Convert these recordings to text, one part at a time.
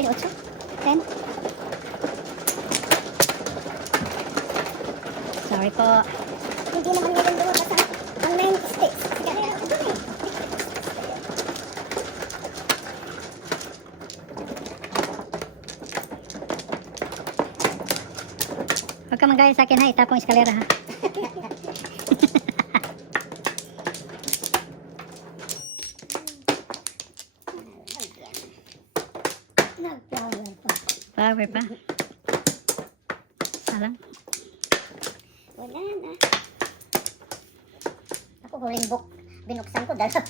9, 8, 10. Sorry po. Hindi naman ngayon doon basta ang 9 sticks. Sige, doon eh. Huwag ka manggaya sa akin ha, itapong eskalera ha. Nag-flower pa. Flower pa. Salang. Wala na. Ako huling book. Binuksan ko dalawa.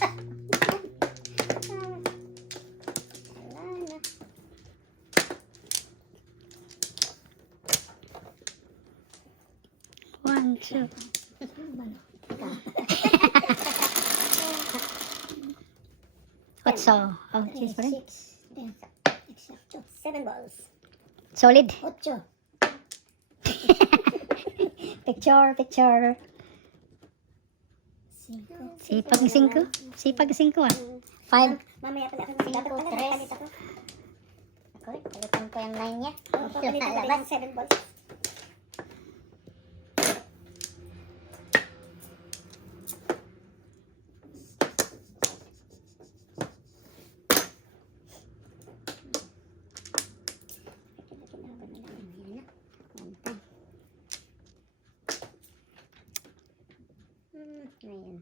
Wala na. One, two. Otso. Oh, cheese pa rin. 7 balls. Solid. 8. Picture. 5. Sipag 5. Sipag 5 ah. 5. Mamaya pala ako dapat pala nagpalit ako. Ako, palitan ko yung 9 niya. Oo, palitan ko yung 7 balls. Ngayon.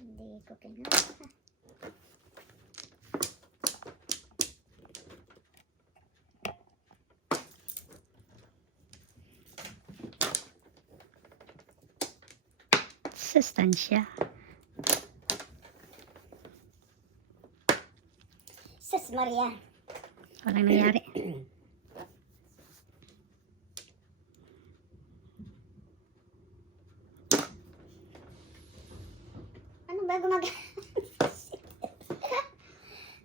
Hindi ko kinuha. Sustansya. Sus Maria. Walang nangyari. Ano ba gumag...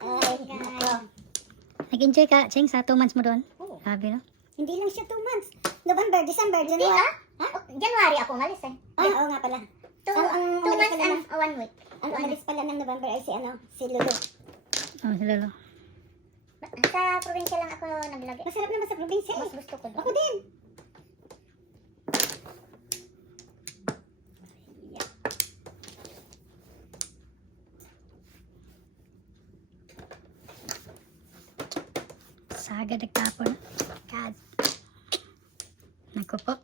Ay, God. Nag-enjoy ka, Ching, sa 2 months mo doon? Oo. Sabi no? Hindi lang siya 2 months. November, December, January. Ha? January ako umalis eh. Oo nga pala. 2 months and 1 week. Ang umalis pala ng November ay si Lulu. Oh, si Lolo. Sa probinsya lang ako nag-vlog eh. Masarap naman sa probinsya Mas eh. gusto ko. Ako din. Saga nagtapon. God. Naku po.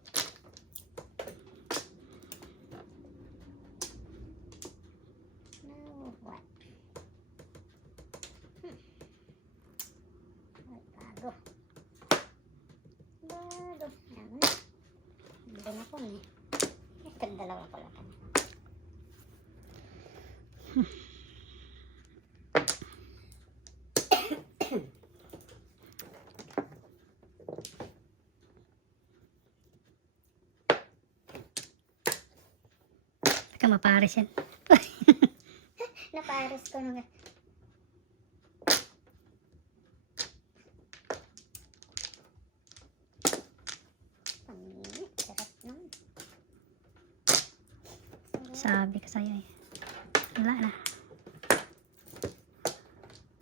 No, what? Ay, bago. Bago. Yan. Hindi na po eh. Ito, dalawa ko lang. Baka mapares yan. Napares ko nung... Sarap naman. Sabi ko sa'yo eh. Wala na.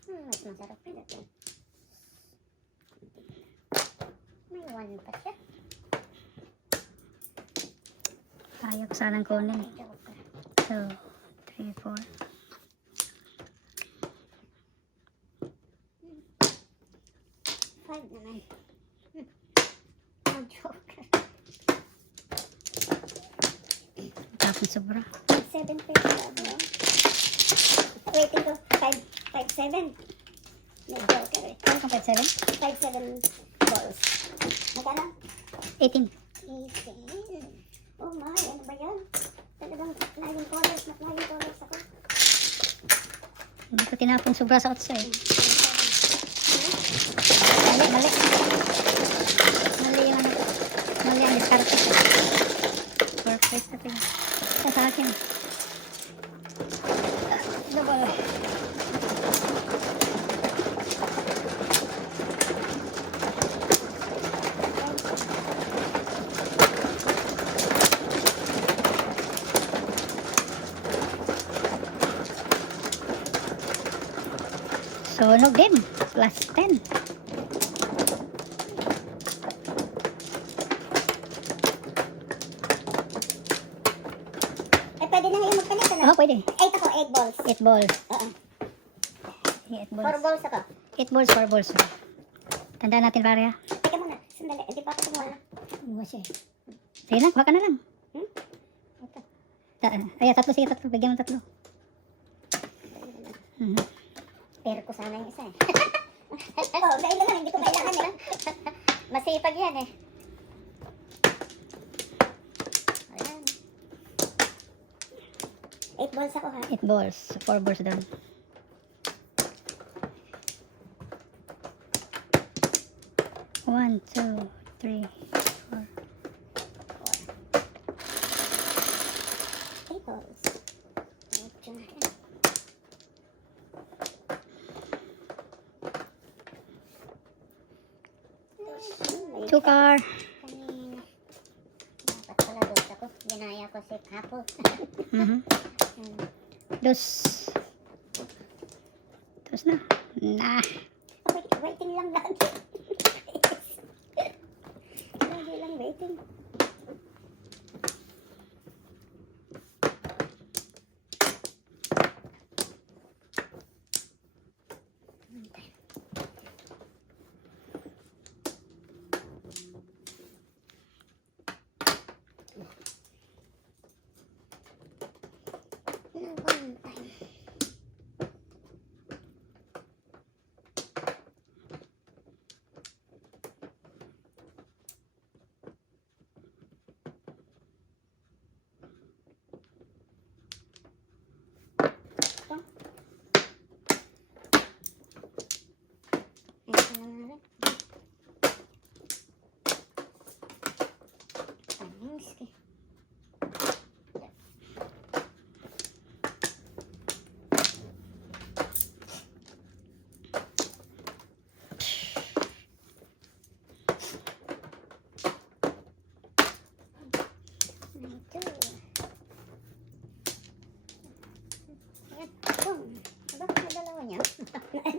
Mas masarap yun ito. May 1 pa siya. Ayaw ko sanang kunin eh. Joke. 2, 3, 4. Five naman. No joke. Tapos sobra. 7 pesos. Waiting ko. 5-7. May joker eh. Ano kang 7? 5-7 balls. Magkano? 18. 18. Oh my, ano ba yan? Talagang flying colors ako. Hindi ko tinapon sobra sa 8 eh. Mali. Mali yung ano. Mali ang diskarte. Perfect na ito. Ito sa akin. Ito ba? Sunog din. Last 10. Eh, pwede na ngayon magpalit, ano? Oh, pwede. 8 ako, 8 balls. 8 balls. Oo. 8 4 balls. balls ako. 8 balls, 4 balls. Tandaan natin pare ha. Teka muna, sandali. Hindi pa ako kumuha. Ano siya? Sige na, kuha ka na lang. Ito. Ay, tatlo, sige, tatlo. Bigyan mo tatlo. Mhm. Pero ko sana yung isa eh. Oo, dahil lang, hindi ko kailangan eh. Masipag yan eh. Ayan. 8 balls ako ha. 8 balls. 4 balls doon. One, two, three, four. 8 balls. Ito na. Joker. Kanina. Dapat pala dos ako. Ginaya ko si Kapo. Mhm. Dos. Dos na. Nah. Waiting lang lagi. Lagi lang waiting.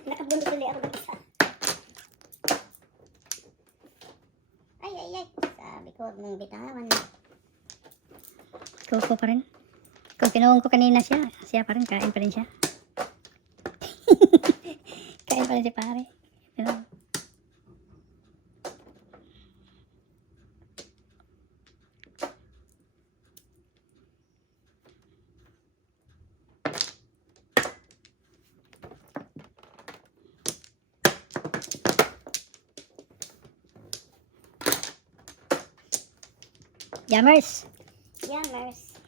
Nakabulot ulit ako ng isa. Ay. Sabi ko, huwag mong bitawan. Kuko pa rin. Kung kinuha ko kanina siya pa rin. Kain pa rin siya. Kain pa rin si pare. Pero, Jammers. Yummers.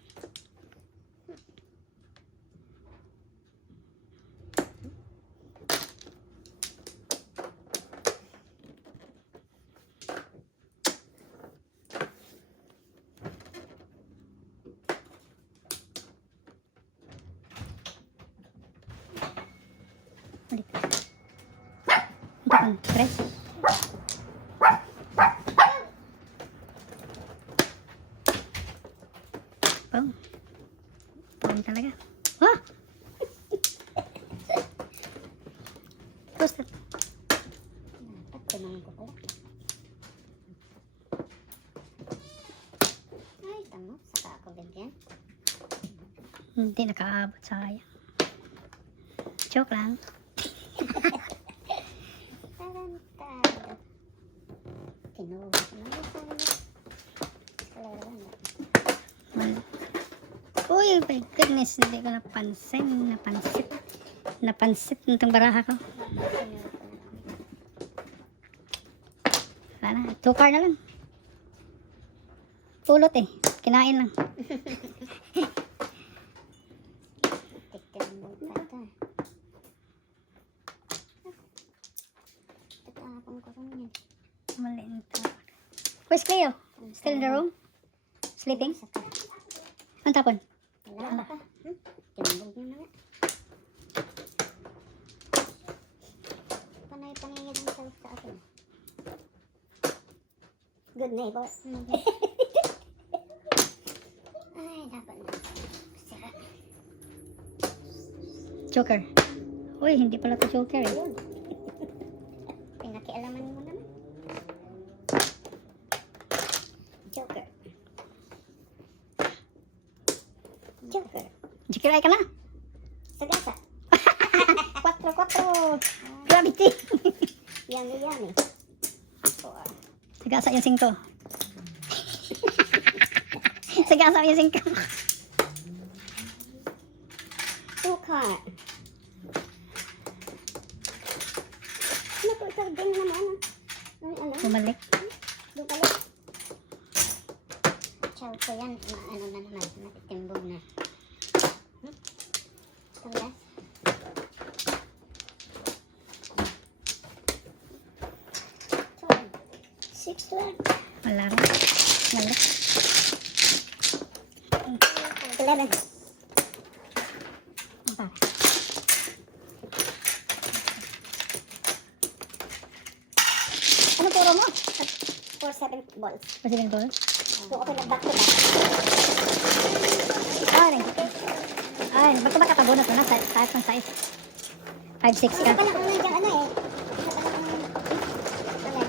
Ulit. Ito kan, tres. Pong. Pong talaga. Oh! Toasted. Dapat tinanong ko pala. Ay, tama. Saka ako bigyan. Hindi nakaabot, sayang. Joke lang. Tarantado. Kinuha ko na yung sana. Kalaran. Mal. Uy, my goodness, hindi ko napansin. Napansit nitong baraha ko. Wala na, 2 car na lang. Pulot eh, kinain lang. Tignan mo pa ito. Tatapon ko rin yan. Mali nito. Where's Cleo? Still in the room? Sleeping? Saka. Ang tapon? Wala pa. Tinumbog nyo na nga. Panay-panay yung sa akin. Good neighbor. Ay, dapat na. Sira. Joker. Uy, hindi pala to Joker eh. Yun. Joker. Jikiray ka na. Sagasa. 4. Gravity. Yummy, yummy. 4. Sagasa yung 5. Sagasa yung 5. 2 card. Naku, ikaw din naman. Ano? Bumalik. Bumalik. Chow ko yan. Ano na naman. Natitimbog na. Tulas. 6 lang. Wala rin. Balik. 11. Apa? Ano puro mo? 4, 7 balls. Posible ball. So, okay na back to back. Ay, ba't ka bonus mo na? Kahit ng size. 5-6 Isa ka. pa lang kung nandiyan ano eh. Isa pa lang kung... Ano?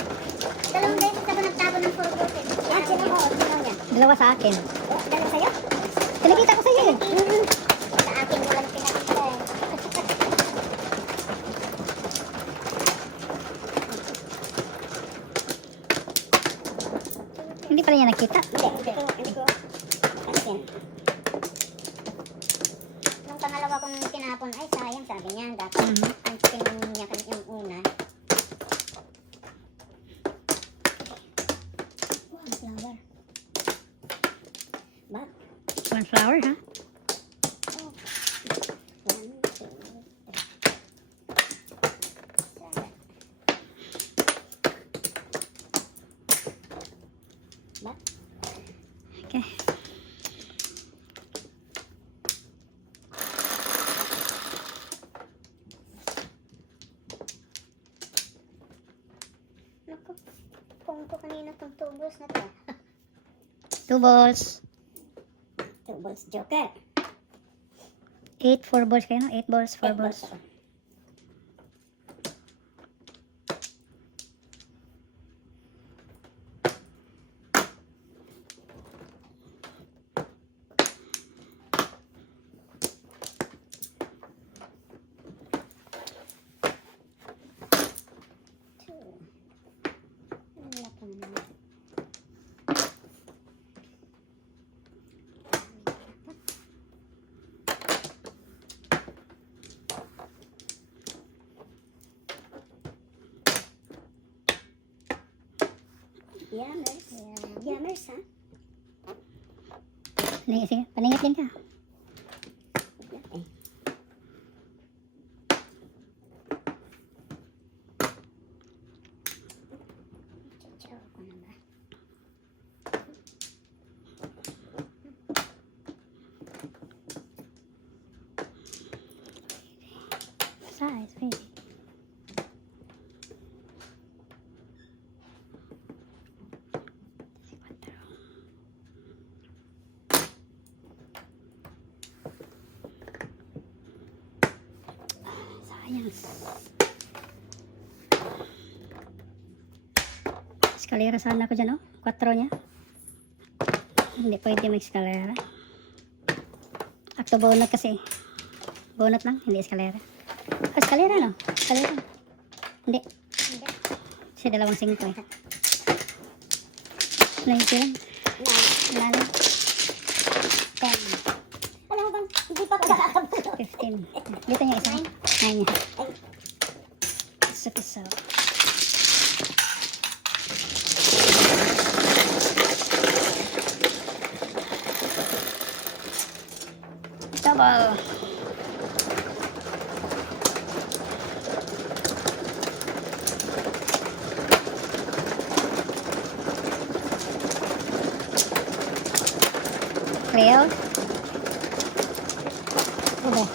Dalawang beses ako nagtabo ng 4 balls eh. Ah, sino mo? Sino yan? Dalawa sa akin. Dalawa sa'yo? Pinakita ko sa'yo eh. Sa akin walang pinakita eh. Hindi pala niya nakita. Hindi ko. Asin. Nung pangalawa kong tinapon, ay sayang sabi niya. Dapat ang tinapon niya yung una. Wow, flower. Back. One flower, ha? 1, 2, 3. Back. Okay. Naku, kung ko kanina itong tubos na to. 2 balls. 2 balls joker. 8, 4 balls kayo, no? 8 balls, 4 balls. ako. Wala pa naman. Yummers. Yummers, ha? Sige, paningit din ka. Eh. Chow ko na ba? Size, baby. Sayang. Eskalera sana ako dyan, oh. 4 niya. Hindi pwede may eskalera. Akto bonut kasi. Bonut lang, hindi eskalera. Oh, eskalera, no? Eskalera. Hindi. Hindi. Kasi 2 5 eh. 19, 9, 10, Alam mo bang, hindi pa kakakabot. 15. Dito niya isa. 9 niya. Ay. Piso-piso. Double. Clear. Udah.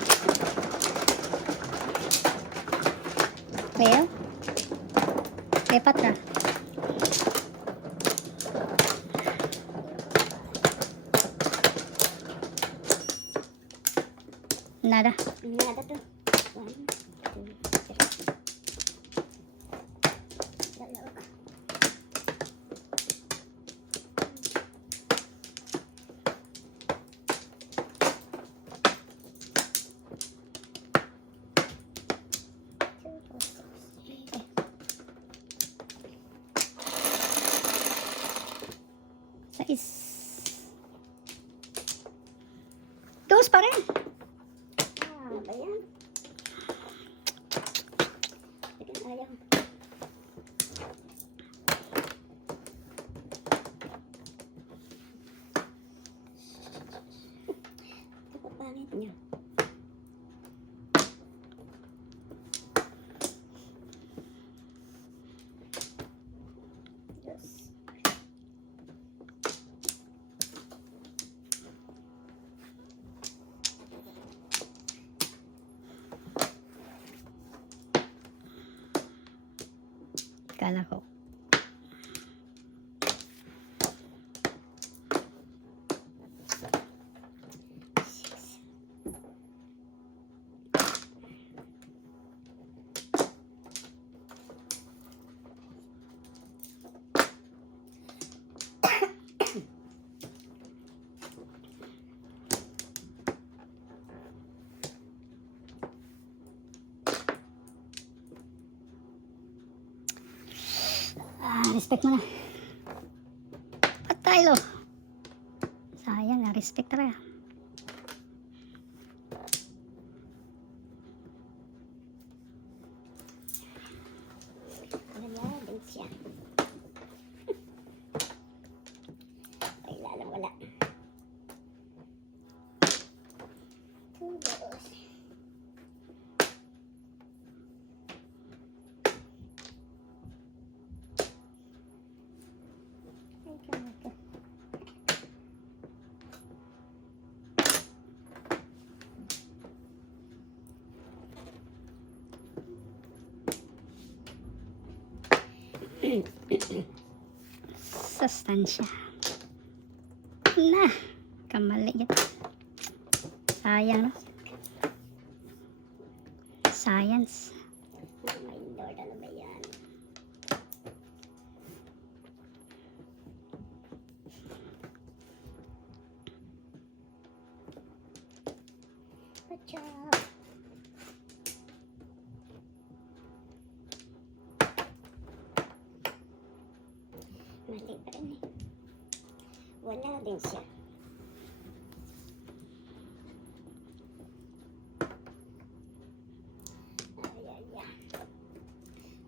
Clear. Lipat na. Nada. Nada to. 1, 2, 3. Dalawa ka. Ubus pa rin. Ah, ba yan? Bigyan ayaw. Ito pa pangit niya. Yes. Kala ko. Respect mo na. Patay lo. Sayang na, respect talaga. Wala din siya. Ay, lalang wala. Tulos. Ay, kamaga. Sustansya. Na. Kamali yan. Sayang no. Science. Oh my Lord, ano ba yan? Good job. Mali pa rin eh. Wala din siya. Ay, ay, ay.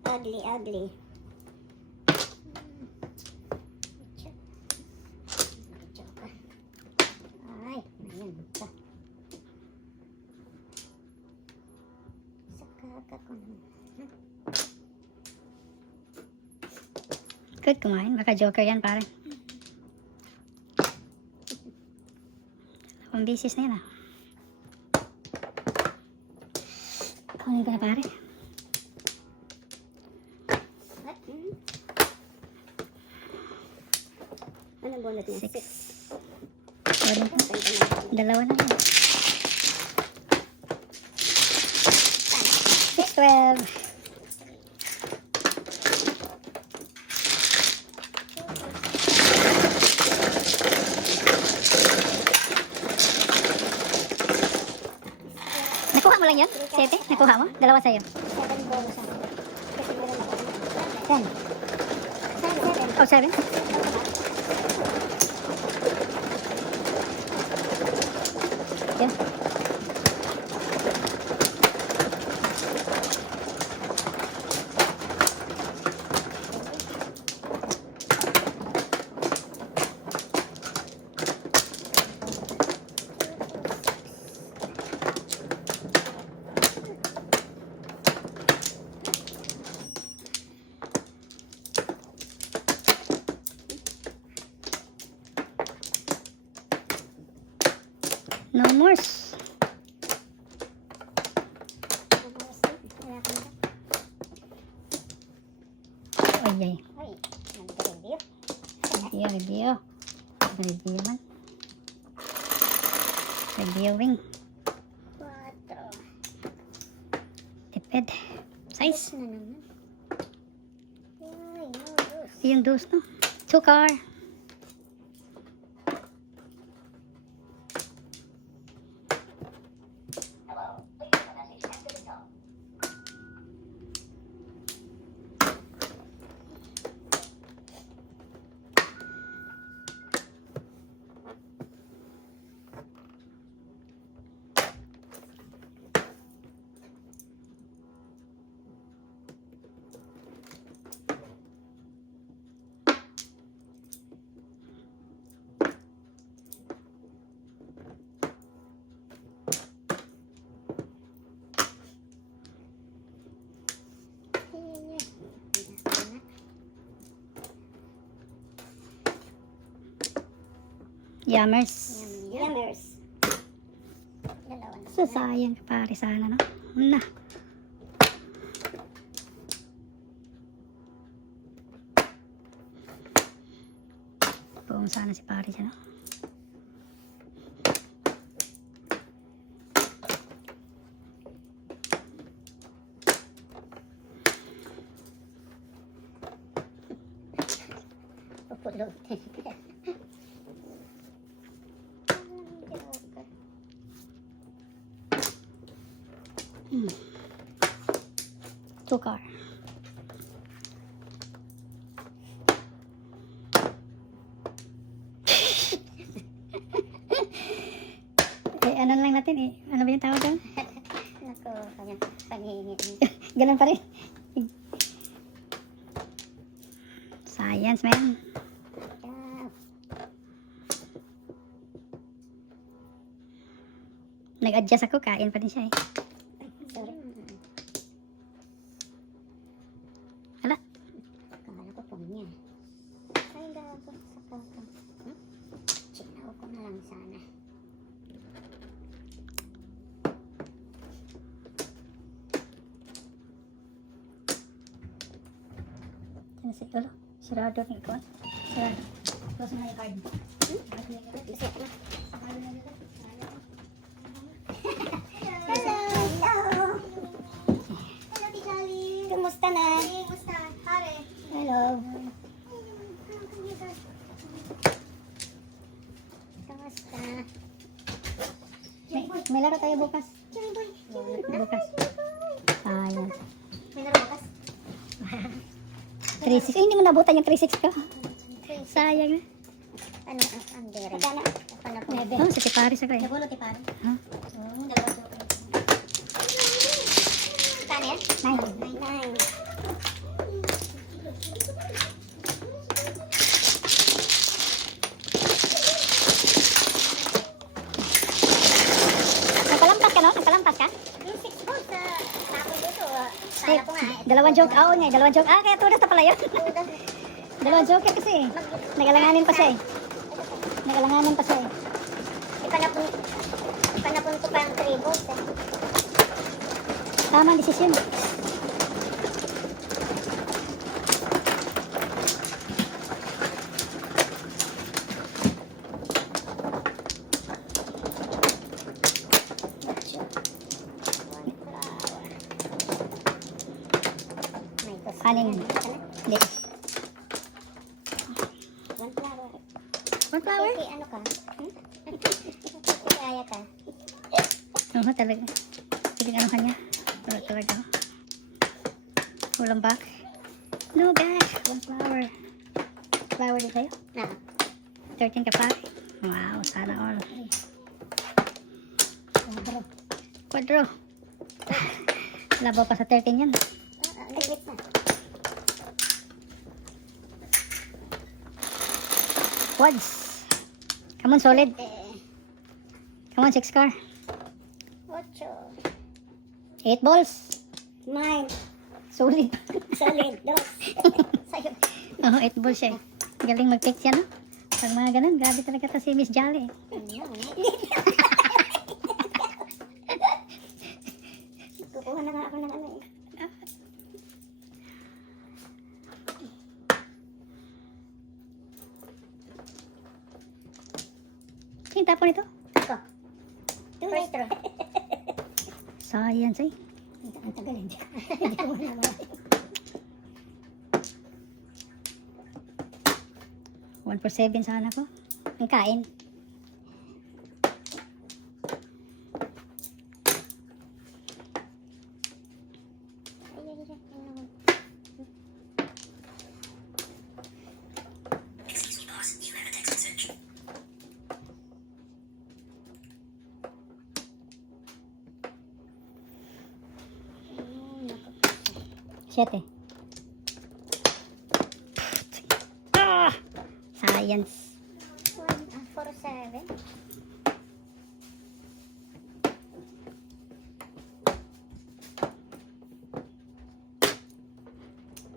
Ugly, ugly. Ay, ayan pa. Sa kaka ko naman. Good kumain. Baka joker yan pare. Dalawang bisis na yan ah. Kunin ko na pare. What? Anong bunot niya? 6. 6. Sorry po. Dalawa na yan. 6, 12. Nakuha mo lang yun? 7? Nakuha mo? Dalawa sa'yo. 7 bonus ako. Kasi meron ako. 10. 7. Oh, 7? Yun. No more. Ay, ay. Ay, nag-review. Review. Review man. Reviewing. 4. Tipid. Size. Na naman. Ay, no, dos. Yung dos, no? 2 car. Yummers. Yummers. Dalawa na. So, sayang ka pare sana, no? Na. Buong sana si pare siya, no? Pupulog. Tukar. Ano lang natin eh. Ano ba yung tawag doon? Naku, kanyang panghingi. Ganun pa rin. Science, man. Nag-adjust ako, kain pa din siya eh. Sorry. Hala. Kala ko po niya. Ay, gago. Saka ko. Chinaw ko na lang sana. Ano si Lolo? Sirado ng ikaw. Sirado. Close na yung card. Isip na. Hello, Tijali. Kumusta na? Kumusta? Pare. Hello. Kamusta? May laro tayo bukas. Jimmy boy. Bukas. Science. May laro bukas. 3-6. Ay, hindi mo nabutan yung 3-6 ko. Sayang na. Ano ang dere? Magkano? Ano po? Oh, sa Tiparis ako eh. Nabunot ni pare. Huh? Dalawa to. Kano yan? 9. 9. Nagpalampas ka, no? Nagpalampas ka? Yung 6 gold sa tapon dito. Kala ko nga. Dalawang joke. Oo nga, dalawang joke. Ah, kaya tunas na pala yun. Dalawang joke kasi eh. Nagalanganin pa siya eh. Nagalanganin pa siya eh. Ipanapon ko pa ang 3 gold. Tama ang desisyon. Aning. Hindi. One flower. One flower? Okay, ano ka? Kaya ka? Oo, talaga. Sige, ano kanya? Wala talaga. Walang back. No, gosh. One flower. Flower din tayo. Ah. 13 ka pa. Wow, sana all. Quadro. Labaw pa sa 13 yan. Limit na. Quads. Come on, solid. Come on, 6 car. 8. 8 balls. 9. Solid. Solid. 2. Sa'yo. Oo, 8 balls siya eh. Galing mag-pick siya, no? Pag mga ganun, grabe talaga to si Miss Jolly. Kukuha na nga ako ng ano eh. Sino tapon ito? Ako. First row. Science eh. Ang tagal hindi ko naman. 1 for 7 sana ko. Ang kain. Siyete. Ah! Science. 4-7.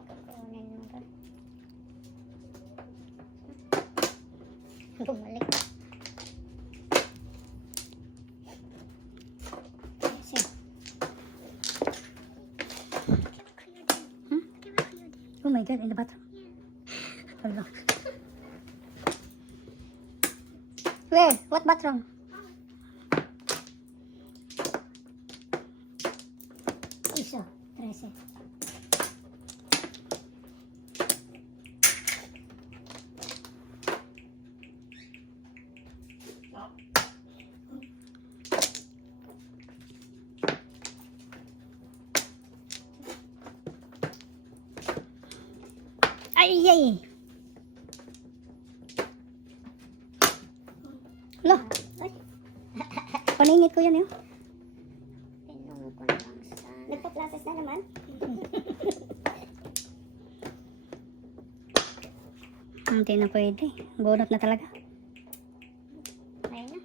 Kukunin mo ba? Bumalik. my God, in the bathroom. Hello. Where? What bathroom? Piso. 13. Ay, ay. Lo, Ay, paningit ko yan yun. pinong ko lang sa... Nagpa-classes na naman. Hindi na pwede. Bunot na talaga. Ayun na.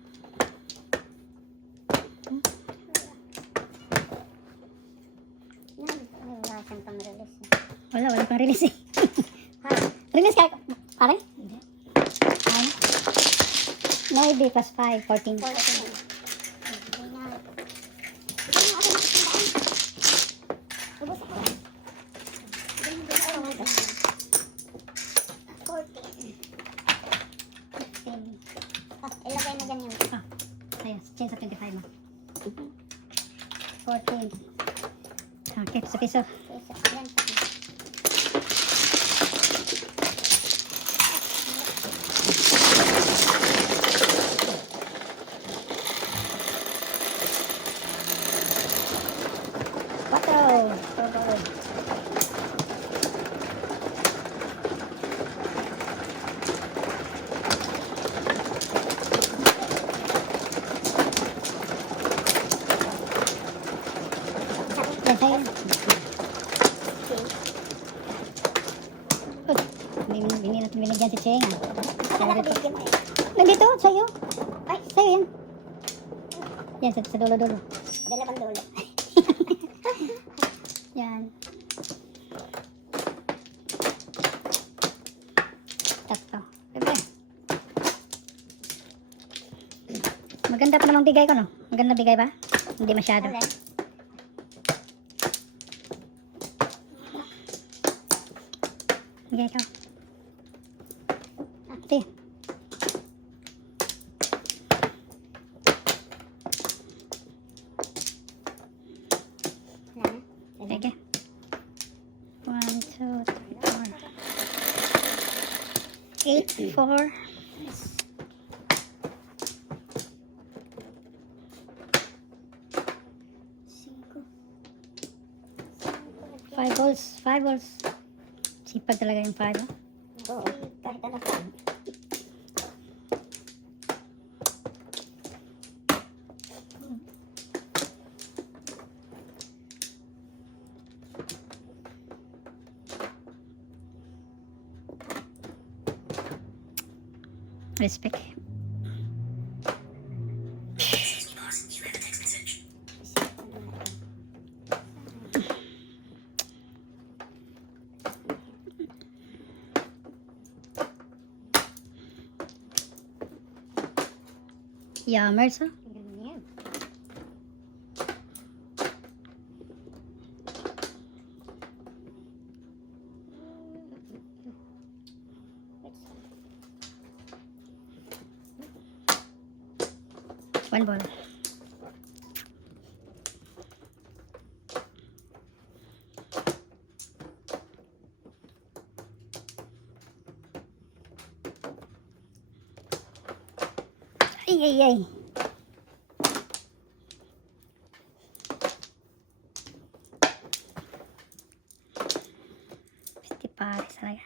Wala siyang pang-release. Wala pang release eh. Ha? Release ka, pare? Hindi. Ay. Maybe plus 5, 14. 14. Hindi na. Hindi na ako nakasandaan. Ubus ako. Hindi na ako. 14. 15. Ilagay na ganyan. Ah, ayun. Change sa 25 mo. 14. Okay, piso-piso. Piso. Yan. Quattro. Yan sa'yo. Uy, hindi natin binigyan si Cheng. Akala ko bibigyan mo eh. Nandito, sa'yo. Ay, sa'yo yan. Yan, sa dulo-dulo. Dalawang dulo. Yan. Tatlo. Libre. Maganda pa namang bigay ko, no? Maganda bigay ba? Hindi masyado. Alin? Bigay ko. Ate. Wala na. Sige. 1, 2, 3, 4. 8, 4. Cinco. 5 balls. 5 balls. Sipag talaga yung 5. Oo. Kahit ano pa. Respect. Yammers, oh. Ganyan. One ball. Ay, ay, ay. Pasti pares talaga.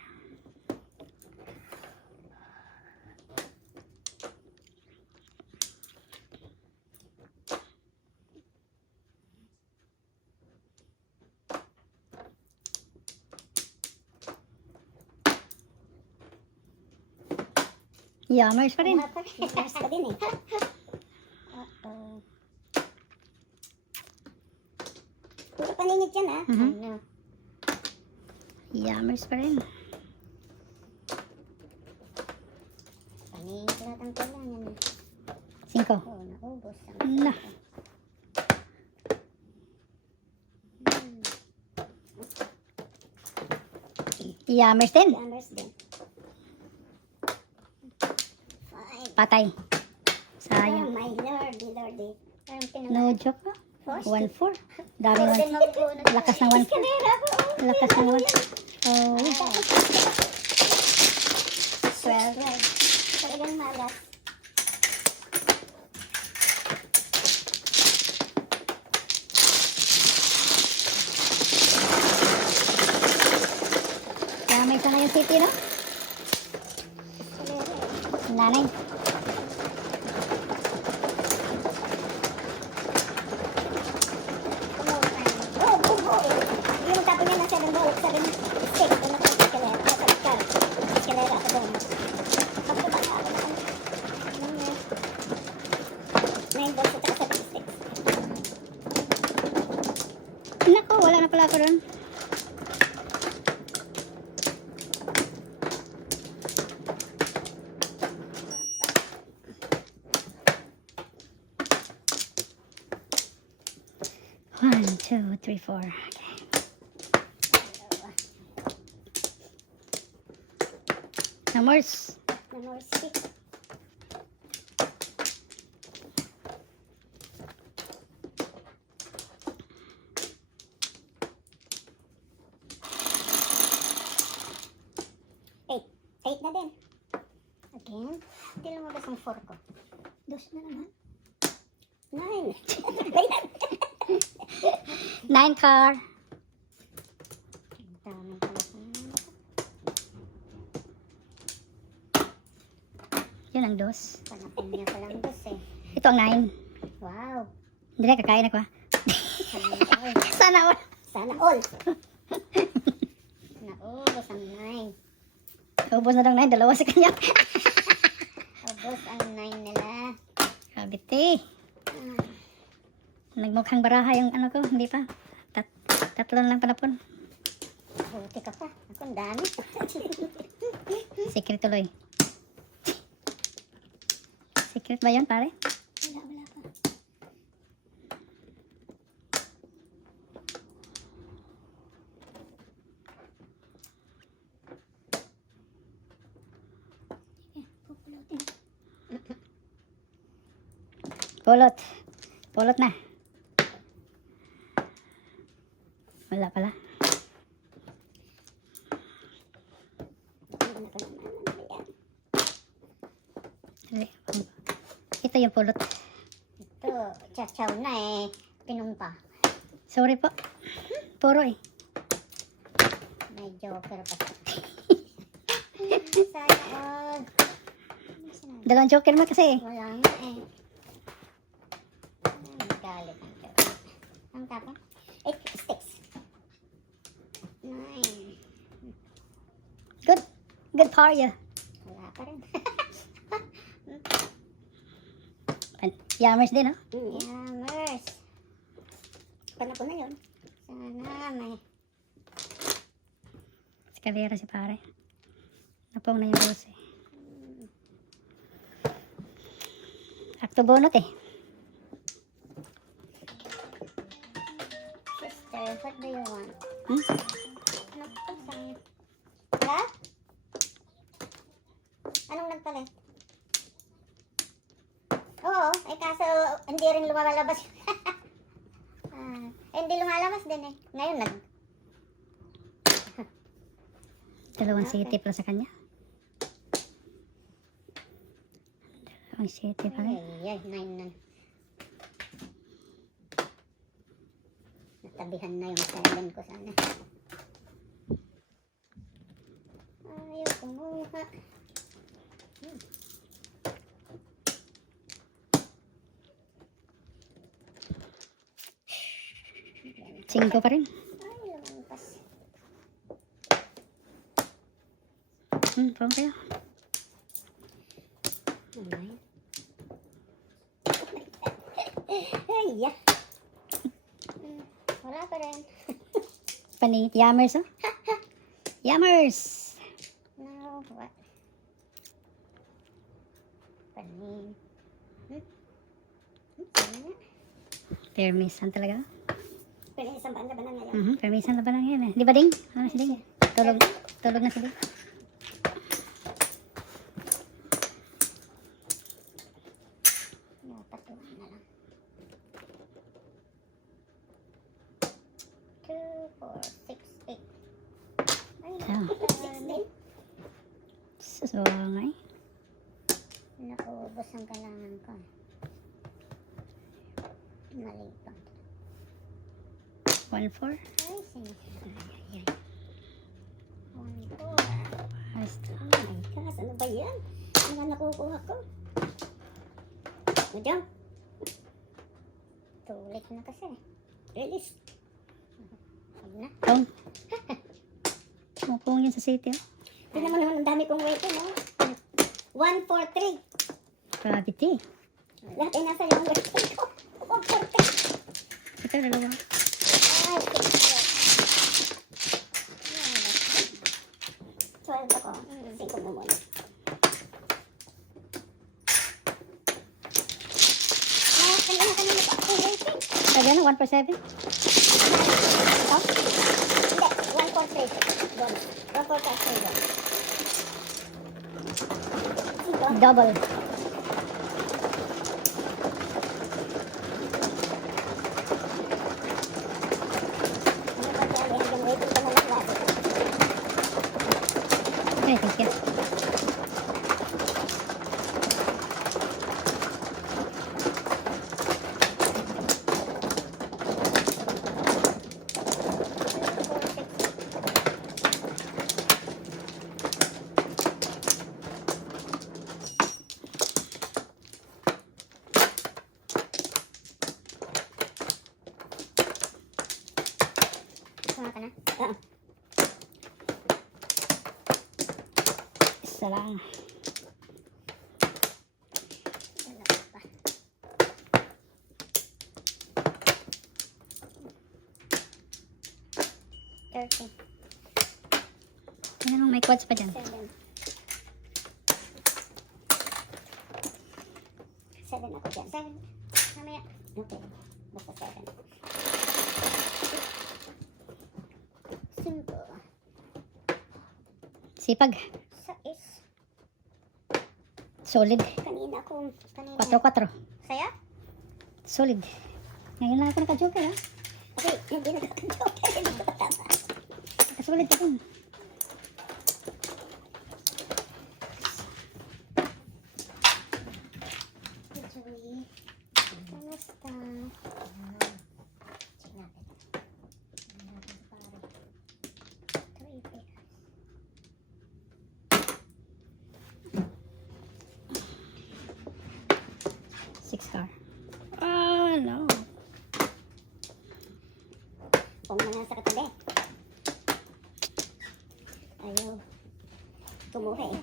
Yammers pa rin. Stars pa din eh. Uh-oh. Puro paningit yan ah. Mhm. Ano? Yammers pa rin. Paningit lahat ang kailangan. 5. Oo, naubos. ang Na. pera. Yammers din. Yammers din. 5. Patay. Ah, Sayang. my lordy, lordy. Parang pinag- No joke pa. 1-4. Dami Puro din man. mabubunot. Lakas ng 1-4. Eskalera ko. Lakas ng 1. Oh. 12. Talagang malas. Kaya may isa na yung city, no? Eskalera eh. Nanay. Oh, yung magtapon niya ng 7 ball, sabi niya, stick, doon ako sa eskalera. Sa car. Eskalera ako doon. Pagpunta ka ako doon. 9 balls at saka 7 sticks. Nako, wala na pala ako ron. One, two, three, four. Okay. No more. No more stick. Eight na din. Again. Hindi lumabas ang 4 ko. Dos na naman. 9. Nine car. Daming pala sa naman. Yun ang dos. Panapin niya palang dos eh. Ito ang nine. Wow. Hindi na kakain ako. Sana all. Sana all. Sana all. Naubos ang 9. Ubos na ng nine. Dalawa sa kanya. Ubos ang 9 nila. Kabiti. Nagmukhang baraha yung ano ko. Hindi pa. Tatlo lang panapon. Buti ka pa. Ako ang dami. Secret tuloy. Secret ba yun, pare? Wala pa. Pupulutin. Pulot. Pulot na. Wala pala. Ano pa naman? Ano ba yan? Dali. Ito yung pulot. Ito, chachaw na eh. Pinumpa. Sorry po. Puro eh. May joker pa. Sana all. Dalawang joker mo kasi eh. Wala nga eh. Ay, galit ang joker. Ang tapon? 8 sticks. 9. Good. Good for you. Wala pa rin. Yammers din, no? Yammers. Panapon na yun. Sana may... Eskalera si pare. Napong na yung dos eh. Akto bonot eh. Sister, what do you want? Hmm? Ano po sa'yo? Wala? Anong nagpalit? Oo, eh kaso hindi rin lumalabas. Hindi lumalabas din eh. Ngayon Dalawang city pala sa kanya. Dalawang city pala. Ay, 9 na. Natabihan na yung 7 ko sana. Ayaw kumuha. Singko pa rin. Ay, lumampas. Pong kayo. Alright. Ay, yeah. Wala pa rin. Paningit. Yammers, oh. Yammers! No, what? Panin. Sana. Permisan talaga. Pwede isang banda ba na ngayon? Permisan na ba lang yan eh. Di ba, Ding? Ano si Ding? Tulog. Tulog na sila. Dapat yun na lang. 2, 4, 6, 8. Ay, Ah. 16. Susungay. Naubos ang kailangan ko. Mali pa. 1-4. Ay, sinisabi. Ay, 1, 4. basta. Oh my gosh, ano ba yan? Ano nga nakukuha ko? Ano dyan? Tulik na kasi. Release. Huwag na. Tong. Mupong yun sa city. Oh. Tingnan mo naman, ang dami kong weight, no? 1, 4, 3. Gravity. Lahat ay nasa yung weight ko. 1, 4, 3. Ito, dalawa. Ay, 12 ako. 5 mo muna. Ah, kanina pa ako waiting. Sabi ano, 1 for 7? Oh? Hindi, 1, 4, 3. Doon. 1, 4, 3. Doon. Sino? Double. Ano ba kaya yung waiting ko na lang lagi? Okay, thank you. Kuha ka na. Ah, Isa lang. Dalawa pa. Thirty. Tingnan mo, may quads pa dyan. 7. 7 ako dyan. 7. Mamaya. Okay. Basta 7. 5. Sipag. 6. Solid. Kanina ako. Kanina. 4-4. Saya? Solid. Ngayon lang ako naka-joker, ha? Okay, hindi na nakaka-joker. Hindi ko tama. Nakasolid ka dun. Usually. Kamusta? Check natin. Tingnan natin sa pare. 3 pairs. Six car. Ah, no. Kung na sa katabi. Ayaw. Tumuhi eh.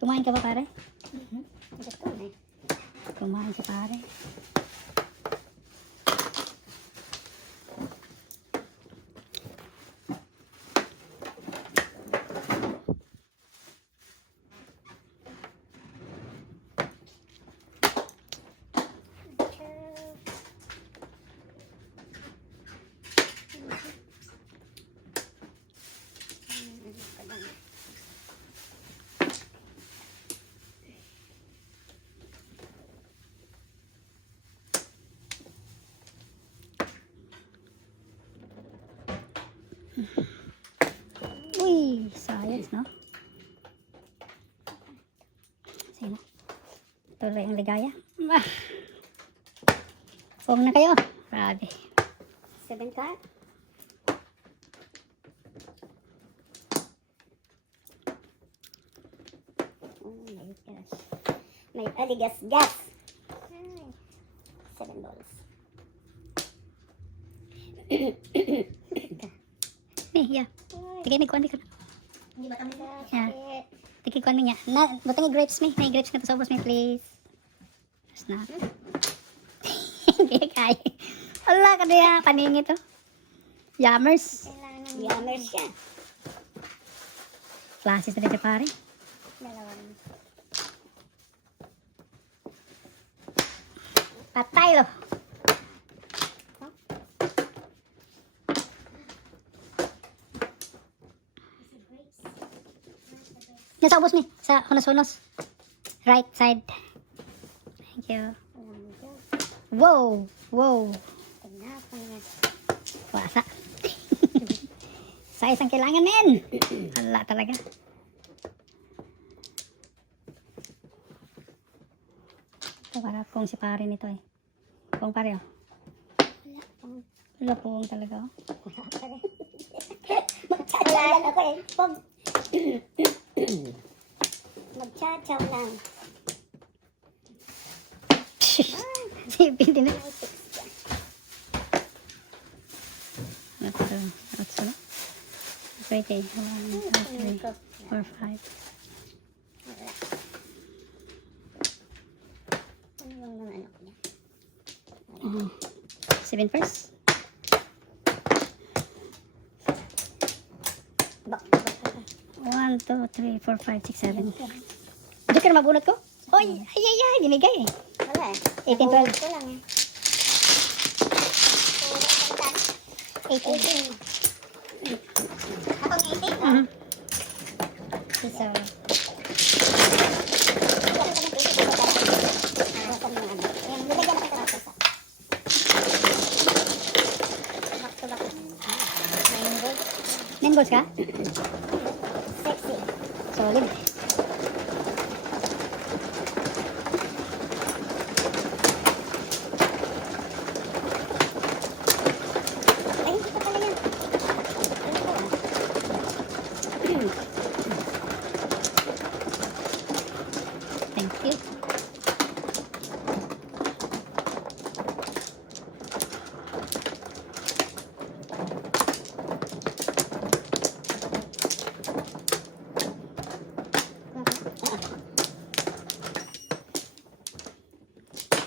Kumain ka ba, pare? Gusto mo eh. Kumain ka, pare. Uy, science, no? Sige na. Tuloy ang ligaya. Ah. Huwag na kayo. Grabe. 7 car. Oh my gosh. May aligas-gas. 7 balls. Eh, yeah. Tigay may kuwan di ka na. Hindi ba kami Yeah. Tigay kuwan niya. Na, butang grapes may. May grapes ka to sa ubos may, please. Tapos na. Hindi kaya. Wala ka na paningin to. Yammers. Kailangan Yammers siya. Classes na rin si pare. Dalawa rin. Patay lo. Yan sa ubos mi. Sa hunos-hunos. Right side. Thank you. Wow! Wow! Tinapon niya. Wasa. Sa isang kailangan men. Hala talaga. Ito para kung si pare nito eh. Kung pare oh. Wala pong talaga oh. Magtsatsaw ako eh. Pag... Magtsatsaw lang. Sipin din na. Ito. Ito. Pwede. 1, 2, 3, 4, 5. Wala. Ano yung mga ano ko niya? 7 first. Bak. 1, 2, 3, 4, 5, 6, 7. Hindi ka na mabunot ko? Oy! Ay, ay, ay! Dinigay eh. Wala eh. 18, 12. Nahulog ko lang eh. 18. 18. Akong 18? Mhm. Isa. Nine balls ka? Sexy. Solid. Ay, hindi pa pala yan. Ano ba? Thank you.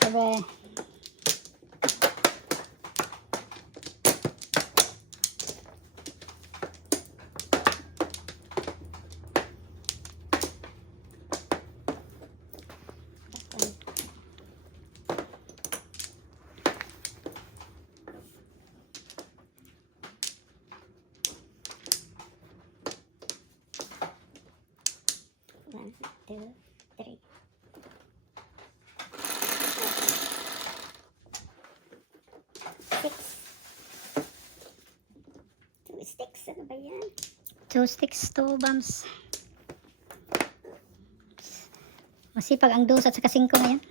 Sabi. One, two, three. Six. Two sticks. Ano ba yan? 2 sticks, 2 bombs. Masipag ang 2 at saka 5 na yan.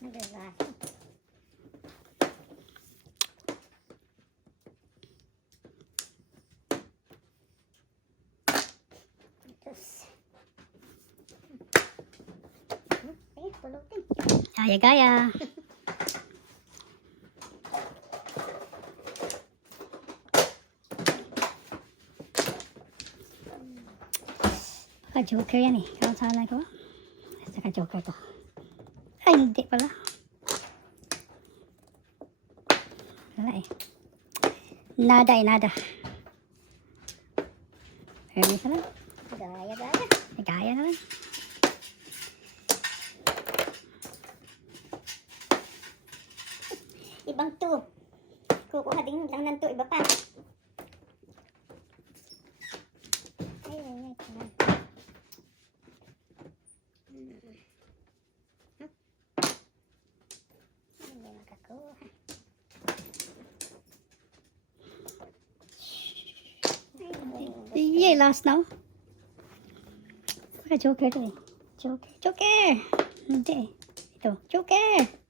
Nagagaso. Tapos. Ay, pulutin. Gaya-gaya. Baka joker yan eh. Karoon sana ko. Saka joker to. Ay, hindi pala. Wala eh. Nada eh, nada. Pero isa lang. Gaya-gaya. Gaya na lang. Ibang two. Kukuha din lang ng two. Iba pa. Ay, ay, ay. Hindi makakuha. Yay, last now. Baka joker to eh. Joker. Joker! Hindi eh. Ito. Joker!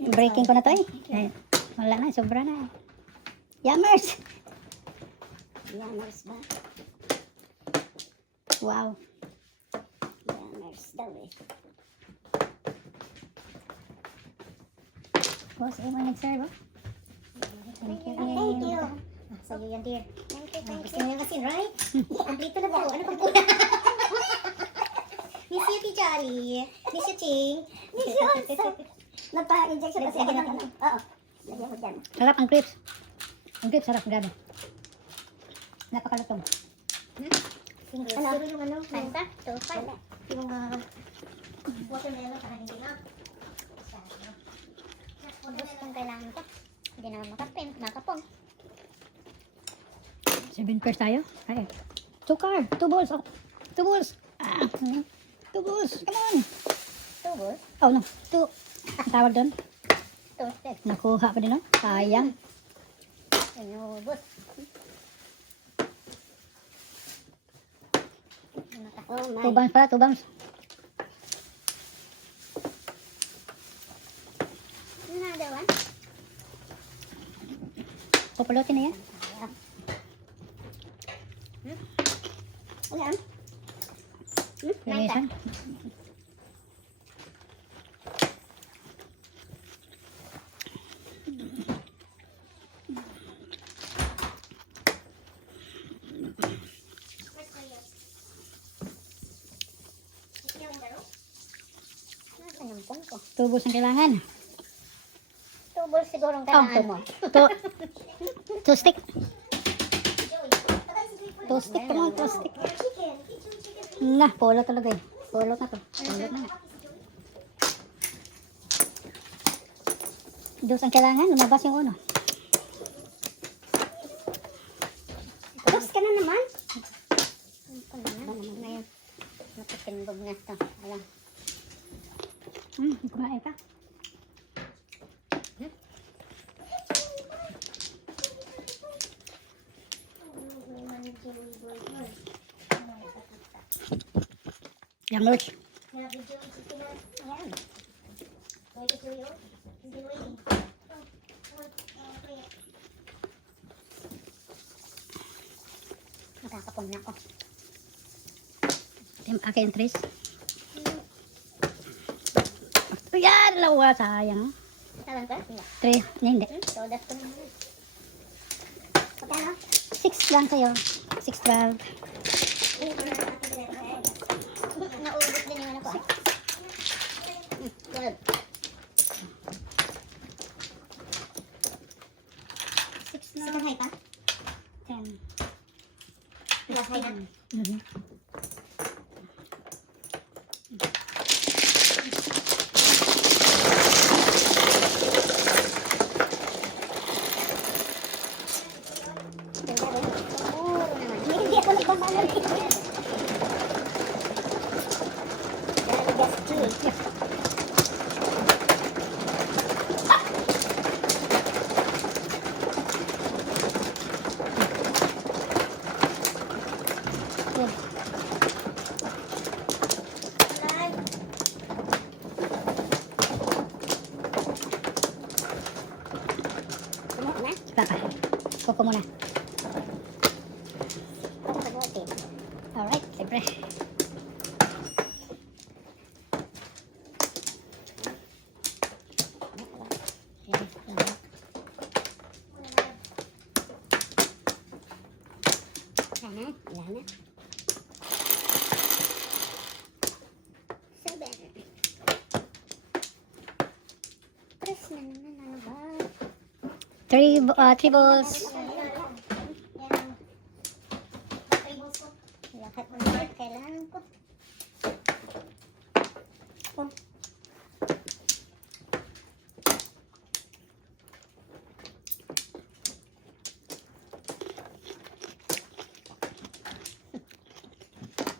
Breaking ko na to eh. Ay, wala na. Sobra na eh. Yammers! Yammers ba? Wow. Jammers daw eh. Boss, mo nag-serve, oh. Thank you. Thank you. Sa'yo yan, dear. Thank you, thank Gusto you. mo yung asin, right? Kompleto na po. Ano pang kulang? Miss you, Tichari. Miss you, Ching. Miss you also. Nagpa-injection kasi ako ng ano. Oo. Lagyan mo dyan. Sarap ang crepes. Ang crepes, sarap. Grabe. Napakalutong. Ano? Siguro yung ano, Fanta? 2.5. yung watermelon para hindi lang. Ubus kung kailangan ko. Hindi naman makapong. 7 pairs tayo. Ay. 2 car. 2 balls. Oh. 2 balls. Ah. 2 balls. Come on. 2 balls? Oh, no. 2. Ang tawag doon. Toasted. Nakuha pa din, no? Sayang. Inubos. Oh my. 2 bounce pala. 2 bounce. Another one? Pupulutin na yan. Ano yan? Linisan. Nasaan yung pong ko? 2 balls ang kailangan. 2 balls siguro ang Oh, kailangan mo. 2 stick. 2 stick. Come on, 2 stick. Nah, polo talaga eh. Polo na to. Polo na nga. 2 ang kailangan. Lumabas yung uno. Tapos ka na naman. Ngayon, matitinbog na ito. Alam. Kumain ka. Yang lurch. Ayan. Nakakapong na ako. Tim akin Tris. Yan, lawa. Sayang. Talan ka? 3. Hindi. Sodas ko naman. Pagkano? 6 lang sa'yo. 6.12. Naubos din yung ano ko. Good. 6 na. Second high pa? 10. Last high na? Hindi ako nagpapala rin. Papa. Kuko muna. Alright, siyempre. Wala na. 7. Press na naman, ano ba? 3 balls. Lahat na kailangan ko.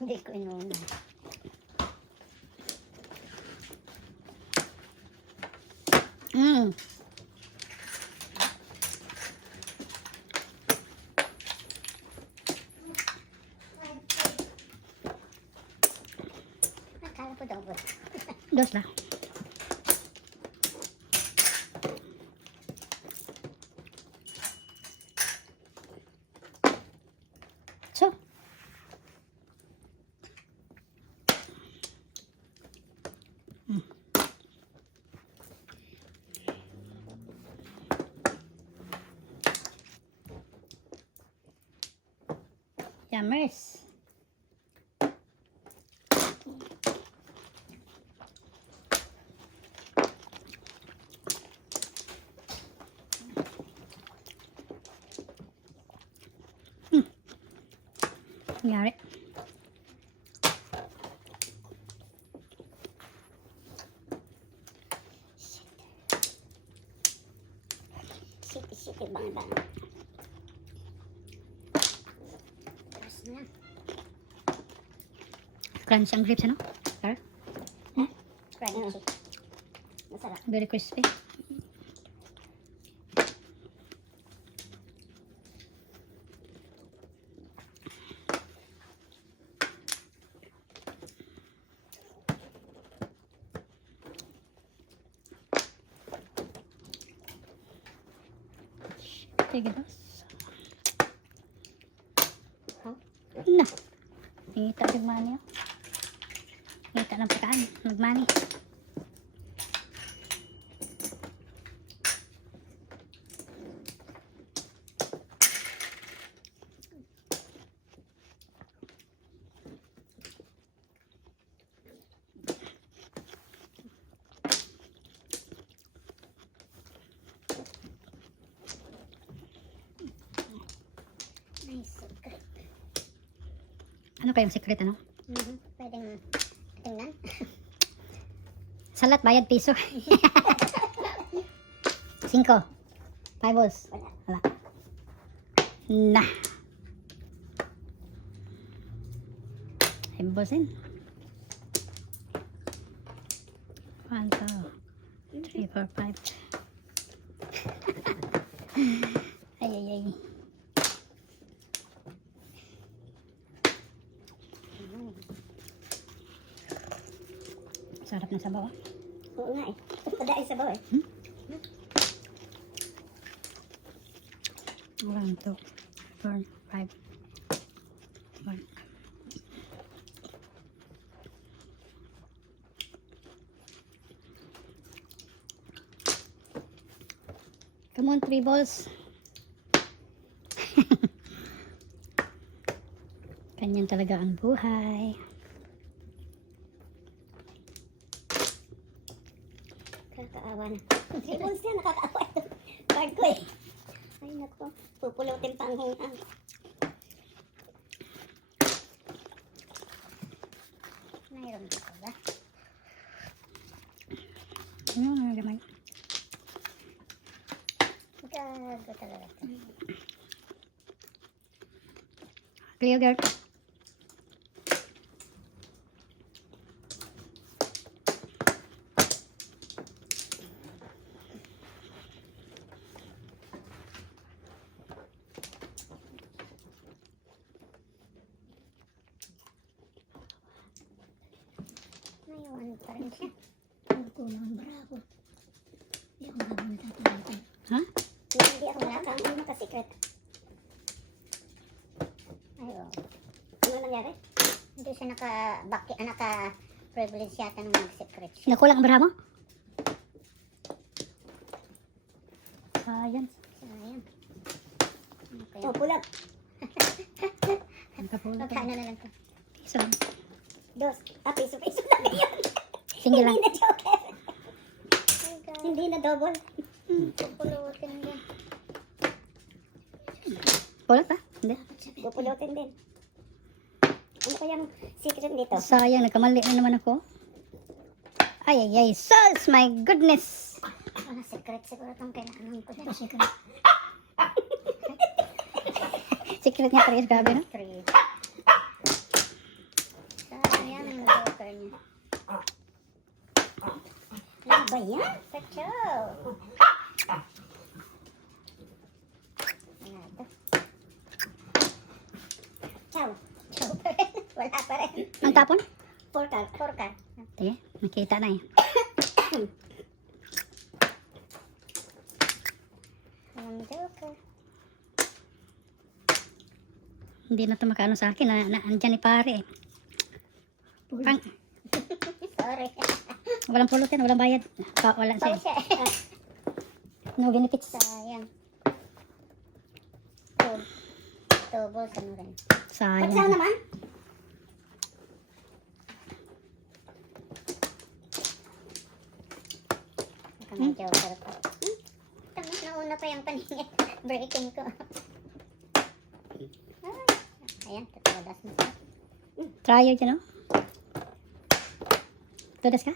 Hindi ko inuna. Akala ko double. 2 lang. So, Jammers. Nangyari. Sipit-sipit bang. Terus na. Crunchy ang grapes, ano? Carl? Crunchy. Masarap. Very crispy. Sige, boss. Na. Ngita yung money. Ngita ng pagkaan. Nag-money. Nice secret. Ano kayong secret, ano? Pwedeng tingnan. Salat, bayad piso. 5. 5 balls. Wala. Na. 5 balls in. 1, 2, 3, 4, 5. Ay, ay, ay. Sarap na sabaw, ah. Oo nga eh. Padain sa bawa eh. 1, 2, 4, 5. 1. Come on, 3 balls. Ganyan talaga ang buhay. Kakaawa na. Ribbons niya, nakakaawa ito. Card ko eh. Ay naku, pupulutin pa ang hingang. Mayroon ka pa ba? Ano nga naman? Gago talaga ito. Clear, girl. Ngayon pa rin siya. Ako naman bravo. Hindi ako gagawin natatawag. Ha? Hindi ako naka-secret. Ay, oh. Ano nangyari? Hindi siya naka-privilege yata ng mag-secret siya. Nakulang ang bra mo? Sayang. Sayang. Okay. Oh, pulang. Nakapulang. Magkano na lang to? Piso. Dos. Piso-piso lang yun. Single lang. Hindi na joker. Hindi na double. Pupulutin din. Pulot ba? Hindi. Pupulutin din. Ano kayang secret dito? Sayang, nagkamali na naman ako. Ay, ay, ay. Sus, my goodness. Mga secret siguro itong kailangan ko. Secret. Secret niya, Paris. Grabe, no? Three. Sayang ang joker niya. Ano ba yan? Pachow! Ano ito? Chow! Chow pa rin. Wala pa rin. Ang tapon? Four card. Four card. Sige, nakita na eh. Ang joker. Hindi na ito makaano sa akin. Andyan ni pare eh. Pang, Sorry. walang pulot yan, walang bayad. Wala Pau siya. siya. No benefits. Sayang. Two. tubo, sanuran. Pagsaw Sayang. naman. Baka may joker pa. Tapos nauna pa yung paningin. Breaking ko. Ay, ayan, tatawadas na siya. Tryo dyan, no? Tudas ka?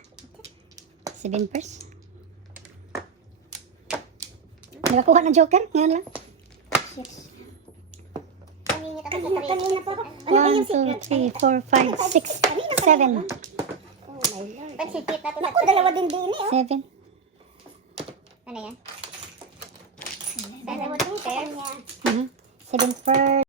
7 pers. Nakakuha ng joker? Ngayon lang. Yes. Paningit ako sa Kanina, kanina pa ako. Ano ba 1, yung 2, secret? 3, 4, 5, 6, Kanina, 7. Oh my Lord. Paningit ako sa Naku, dalawa din din eh. 7. Ano yan? Dalawa din sa kanya. 7 pers.